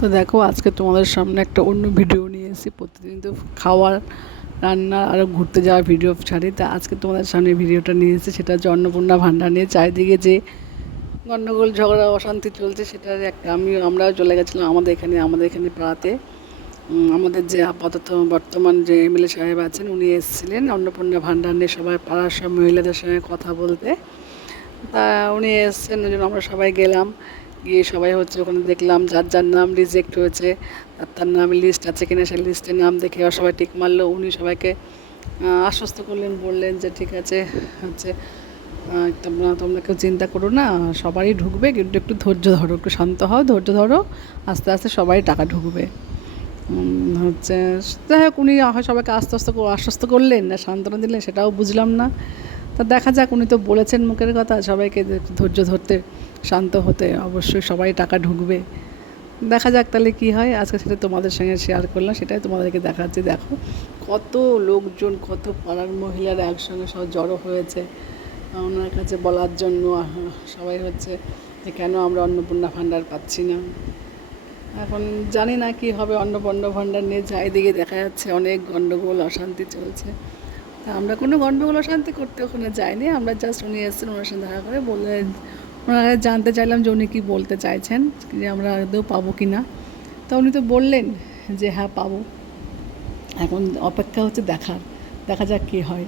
তো দেখো আজকে তোমাদের সামনে একটা অন্য ভিডিও নিয়ে এসেছি। প্রতিদিন তো খাওয়ার, রান্না আর ঘুরতে যাওয়ার ভিডিও ছাড়ি, তা আজকে তোমাদের সামনে ভিডিওটা নিয়ে এসেছি। সেটা হচ্ছে অন্নপূর্ণা ভাণ্ডার নিয়ে। চারিদিকে যে গণ্ডগোল ঝগড়া অশান্তি চলছে, সেটার একটা আমরাও চলে গেছিলাম আমাদের এখানে পাড়াতে। আমাদের যে আপাতত বর্তমান যে এমএলএ সাহেব আছেন, উনি এসেছিলেন অন্নপূর্ণা ভাণ্ডার নিয়ে সবাই পাড়ার সব মহিলাদের সঙ্গে কথা বলতে। তা উনি এসেছেন, ওই জন্য আমরা সবাই গেলাম। গিয়ে সবাই হচ্ছে ওখানে দেখলাম যার যার নাম রিজেক্ট হয়েছে, তার নাম লিস্ট আছে কিনা, সেই লিস্টের নাম দেখে এবার সবাই টিক মারলো। উনি সবাইকে আশ্বস্ত করলেন, বললেন যে ঠিক আছে, হচ্ছে তোমরা তোমরা কেউ চিন্তা করো না, সবারই ঢুকবে, কিন্তু একটু ধৈর্য ধরো, একটু শান্ত হও, ধৈর্য ধরো, আস্তে আস্তে সবাই টাকা ঢুকবে। হচ্ছে যাই হোক, উনি সবাইকে আস্তে আস্তে আশ্বস্ত করলেন না সান্ত্বনা দিলেন সেটাও বুঝলাম না। তা দেখা যাক, উনি তো বলেছেন মুখের কথা সবাইকে ধৈর্য ধরতে, শান্ত হতে, অবশ্যই সবাই টাকা ঢুকবে। দেখা যাক তাহলে কী হয়। আজকে সেটা তোমাদের সঙ্গে শেয়ার করলাম, সেটাই তোমাদেরকে দেখাচ্ছি। দেখো কত লোকজন, কত পাড়ার মহিলারা একসঙ্গে সব জড়ো হয়েছে ওনার কাছে বলার জন্য। সবাই হচ্ছে যে কেন আমরা অন্নপূর্ণা ভাণ্ডার পাচ্ছি না। এখন জানি না কি হবে অন্নপূর্ণা ভাণ্ডার নিয়ে। চারিদিকে দেখা যাচ্ছে অনেক গণ্ডগোল অশান্তি চলছে। তা আমরা কোনো গণ্ডগোল অশান্তি করতে ওখানে যাইনি, আমরা জাস্ট উনি এসেছেন, ওনার সঙ্গে দেখা করে বললেন, ওনার কাছে জানতে চাইলাম যে উনি কী বলতে চাইছেন, যে আমরা আদৌ পাবো কি না। তা উনি তো বললেন যে হ্যাঁ পাবো। এখন অপেক্ষা হচ্ছে দেখা যাক কী হয়।